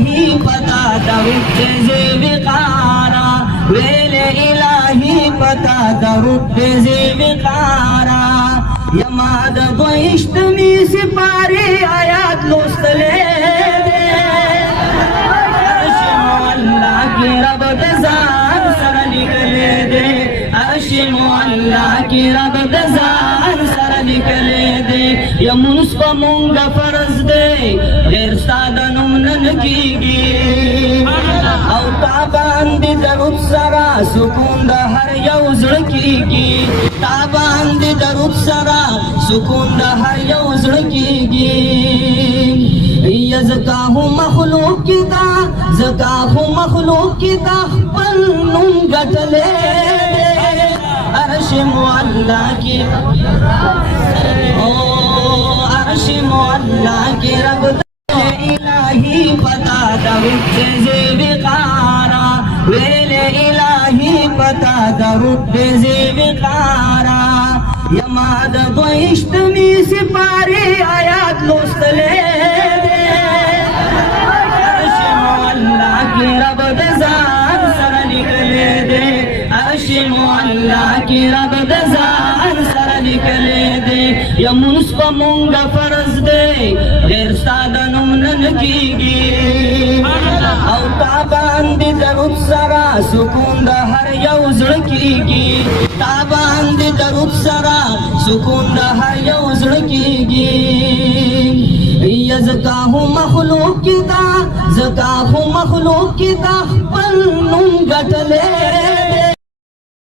इलाही पता दरुद से विकारा वेले इलाही पता दरुद से विकारा यमाद गोइश्त मी सिपारे आयात लोस्तले अल्लाह की रब दजान सर निकले दे अर्शिम अल्लाह की रब दजान सर निकले दे यमुस को मूंगा फर्ज दे गैर सादा नुमनन कीगी औ ताबान दे दरुद सरा सुकून द हर यौजड़ कीगी ताबान दे दरुद सरा सुकून द हर यौजड़ कीगी यज़काहु मखलूक की दा ज़काहु मखलूक की दा पल नुम गटले अर्श मुअल्ला की ओ अर्श मुअल्ला की रब इलाही पता दरुद से विकारा वेले इलाही पता दरुद से विकारा यमाद गोइश्त मी सिपारे आयात लोस्तले रब दजान सर निकले दे अर्शिम अल्लाह की रब दजान सर निकले दे यमुस को मूंगा फर्ज दे गैर सादा नुमनन कीगी औ ताबान दे दरुद सरा सुकून द हर यौजड़ कीगी ताबान दे दरुद सरा सुकून द हर यौजड़ कीगी यज़काहु मखलूक की दा ज़काहु मखलूक की दा पल नुम गटले